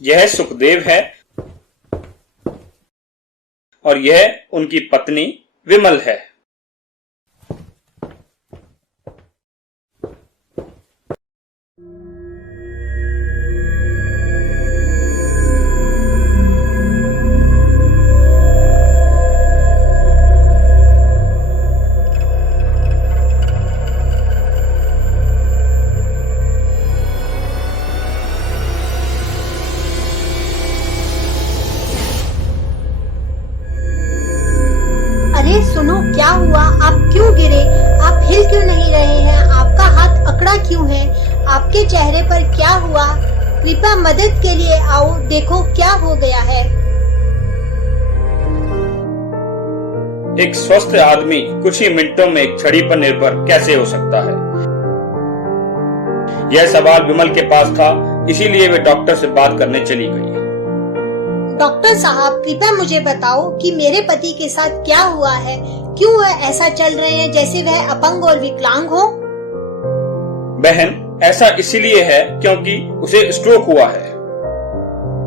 यह सुखदेव है और यह उनकी पत्नी विमल है। सुनो, क्या हुआ? आप क्यों गिरे? आप हिल क्यों नहीं रहे हैं? आपका हाथ अकड़ा क्यों है? आपके चेहरे पर क्या हुआ? कृपया मदद के लिए आओ, देखो क्या हो गया है। एक स्वस्थ आदमी कुछ ही मिनटों में एक छड़ी पर निर्भर कैसे हो सकता है? यह सवाल विमल के पास था, इसीलिए वे डॉक्टर से बात करने चली गई। डॉक्टर साहब, कृपया मुझे बताओ कि मेरे पति के साथ क्या हुआ है? क्यों वह ऐसा चल रहे हैं जैसे वह अपंग और विकलांग हो? बहन, ऐसा इसीलिए है क्योंकि उसे स्ट्रोक हुआ है।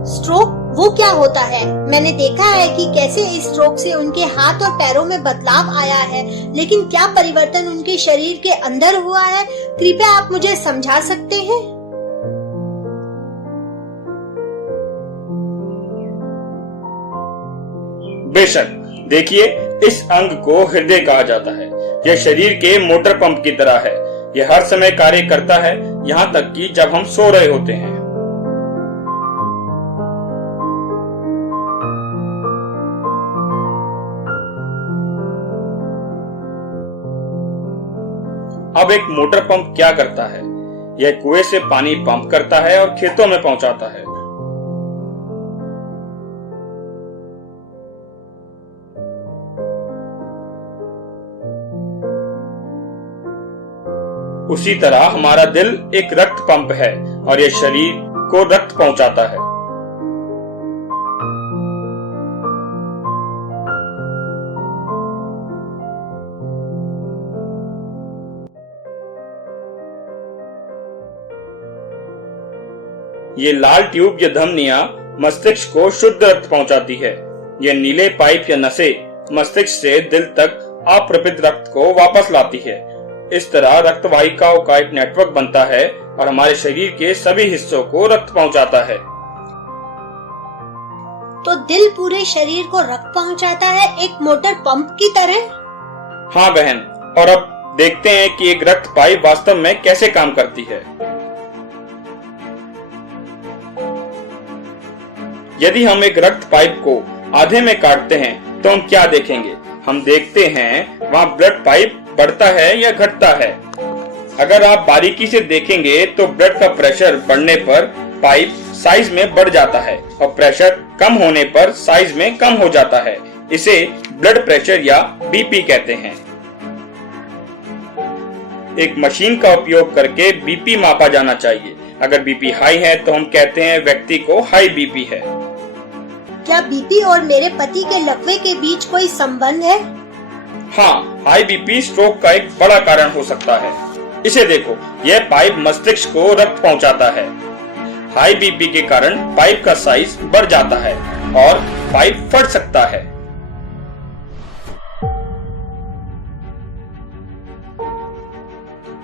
स्ट्रोक? वो क्या होता है? मैंने देखा है कि कैसे इस स्ट्रोक से उनके हाथ और पैरों में बदलाव आया है, लेकिन क्या परिवर्तन उनके शरीर के अंदर हुआ है? कृपया आप मुझे समझा सकते हैं? बेशक, देखिए, इस अंग को हृदय कहा जाता है। यह शरीर के मोटर पंप की तरह है। यह हर समय कार्य करता है, यहाँ तक कि जब हम सो रहे होते हैं। अब एक मोटर पंप क्या करता है? यह कुएं से पानी पंप करता है और खेतों में पहुंचाता है। उसी तरह हमारा दिल एक रक्त पंप है और यह शरीर को रक्त पहुंचाता है। ये लाल ट्यूब या धमनियां मस्तिष्क को शुद्ध रक्त पहुंचाती है। ये नीले पाइप या नसें मस्तिष्क से दिल तक अप्रपित रक्त को वापस लाती है। इस तरह रक्त वाहिकाओं का एक नेटवर्क बनता है और हमारे शरीर के सभी हिस्सों को रक्त पहुंचाता है। तो दिल पूरे शरीर को रक्त पहुंचाता है, एक मोटर पंप की तरह? हाँ बहन, और अब देखते हैं कि एक रक्त पाइप वास्तव में कैसे काम करती है। यदि हम एक रक्त पाइप को आधे में काटते हैं तो हम क्या देखेंगे? हम देखते हैं वहाँ ब्लड पाइप बढ़ता है या घटता है। अगर आप बारीकी से देखेंगे तो ब्लड का प्रेशर बढ़ने पर पाइप साइज में बढ़ जाता है और प्रेशर कम होने पर साइज में कम हो जाता है। इसे ब्लड प्रेशर या बीपी कहते हैं। एक मशीन का उपयोग करके बीपी मापा जाना चाहिए। अगर बीपी हाई है तो हम कहते हैं व्यक्ति को हाई बीपी है। क्या बीपी और मेरे पति के लकवे के बीच कोई संबंध है? हाँ, हाई बीपी स्ट्रोक का एक बड़ा कारण हो सकता है। इसे देखो, यह पाइप मस्तिष्क को रक्त पहुंचाता है। हाई बीपी के कारण पाइप का साइज बढ़ जाता है और पाइप फट सकता है।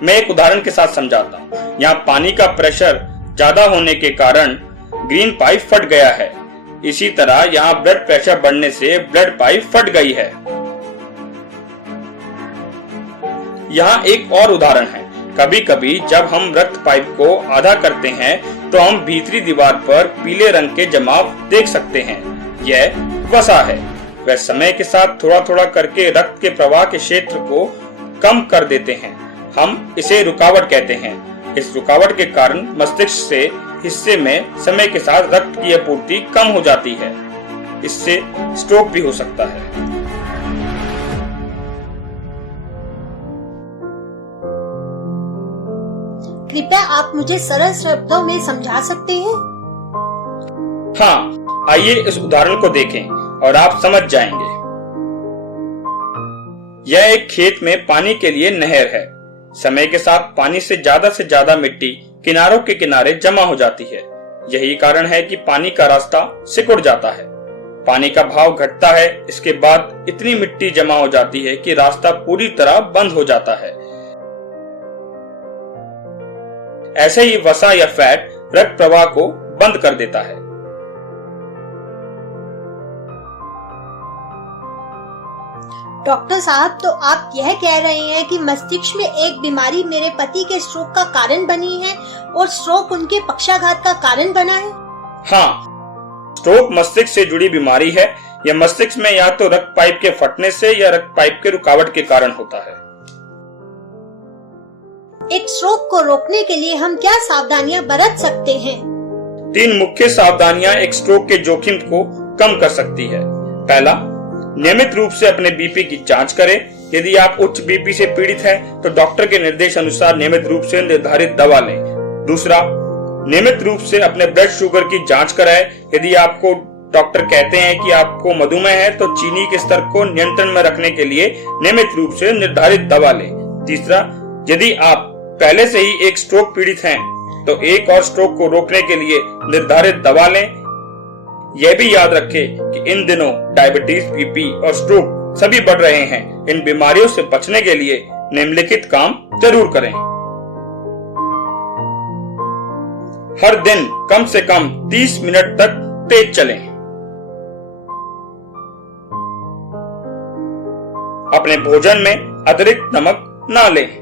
मैं एक उदाहरण के साथ समझाता हूँ। यहाँ पानी का प्रेशर ज्यादा होने के कारण ग्रीन पाइप फट गया है। इसी तरह यहाँ ब्लड प्रेशर बढ़ने से ब्लड पाइप फट गई है। यहाँ एक और उदाहरण है। कभी कभी जब हम रक्त पाइप को आधा करते हैं तो हम भीतरी दीवार पर पीले रंग के जमाव देख सकते हैं। यह वसा है। वह समय के साथ थोड़ा थोड़ा करके रक्त के प्रवाह के क्षेत्र को कम कर देते हैं। हम इसे रुकावट कहते हैं। इस रुकावट के कारण मस्तिष्क से हिस्से में समय के साथ रक्त की आपूर्ति कम हो जाती है। इससे स्ट्रोक भी हो सकता है। कृपया आप मुझे सरल शब्दों में समझा सकते हैं? हाँ, आइए इस उदाहरण को देखें और आप समझ जाएंगे। यह एक खेत में पानी के लिए नहर है। समय के साथ पानी से ज्यादा मिट्टी किनारों के किनारे जमा हो जाती है। यही कारण है कि पानी का रास्ता सिकुड़ जाता है। पानी का भाव घटता है, इसके बाद इतनी मिट्टी जमा हो जाती है कि रास्ता पूरी तरह बंद हो जाता है। ऐसे ही वसा या फैट रक्त प्रवाह को बंद कर देता है। डॉक्टर साहब, तो आप यह कह रहे हैं कि मस्तिष्क में एक बीमारी मेरे पति के स्ट्रोक का कारण बनी है और स्ट्रोक उनके पक्षाघात का कारण बना है? हाँ, स्ट्रोक मस्तिष्क से जुड़ी बीमारी है। यह मस्तिष्क में या तो रक्त पाइप के फटने से या रक्त पाइप के रुकावट के कारण होता है। एक स्ट्रोक को रोकने के लिए हम क्या सावधानियां बरत सकते हैं? 3 मुख्य सावधानियां एक स्ट्रोक के जोखिम को कम कर सकती है। पहला, नियमित रूप से अपने बीपी की जांच करें। यदि आप उच्च बीपी से पीड़ित हैं, तो डॉक्टर के निर्देश अनुसार नियमित रूप से निर्धारित दवा लें। दूसरा, नियमित रूप से अपने ब्लड शुगर की जांच कराएं। यदि आपको डॉक्टर कहते हैं कि आपको मधुमेह है, तो चीनी के स्तर को नियंत्रण में रखने के लिए नियमित रूप से निर्धारित दवा लें। तीसरा, यदि आप पहले से ही एक स्ट्रोक पीड़ित हैं, तो एक और स्ट्रोक को रोकने के लिए निर्धारित दवा लें। यह भी याद रखें कि इन दिनों डायबिटीज, बीपी और स्ट्रोक सभी बढ़ रहे हैं। इन बीमारियों से बचने के लिए निम्नलिखित काम जरूर करें। हर दिन कम से कम 30 मिनट तक तेज चलें। अपने भोजन में अतिरिक्त नमक ना लें।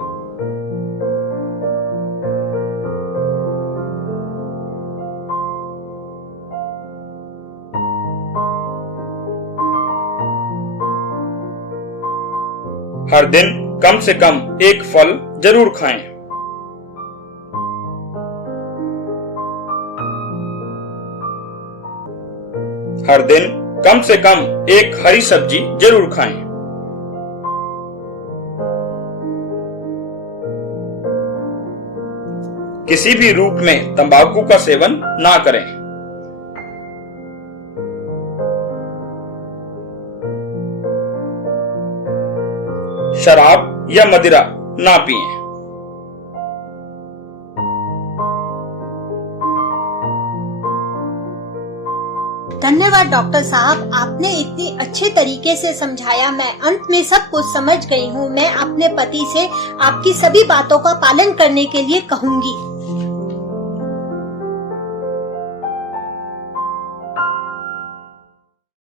हर दिन कम से कम एक फल जरूर खाएं। हर दिन कम से कम एक हरी सब्जी जरूर खाएं। किसी भी रूप में तंबाकू का सेवन ना करें। शराब या मदिरा ना पिएं। धन्यवाद डॉक्टर साहब, आपने इतनी अच्छे तरीके से समझाया। मैं अंत में सब कुछ समझ गई हूँ। मैं अपने पति से आपकी सभी बातों का पालन करने के लिए कहूँगी।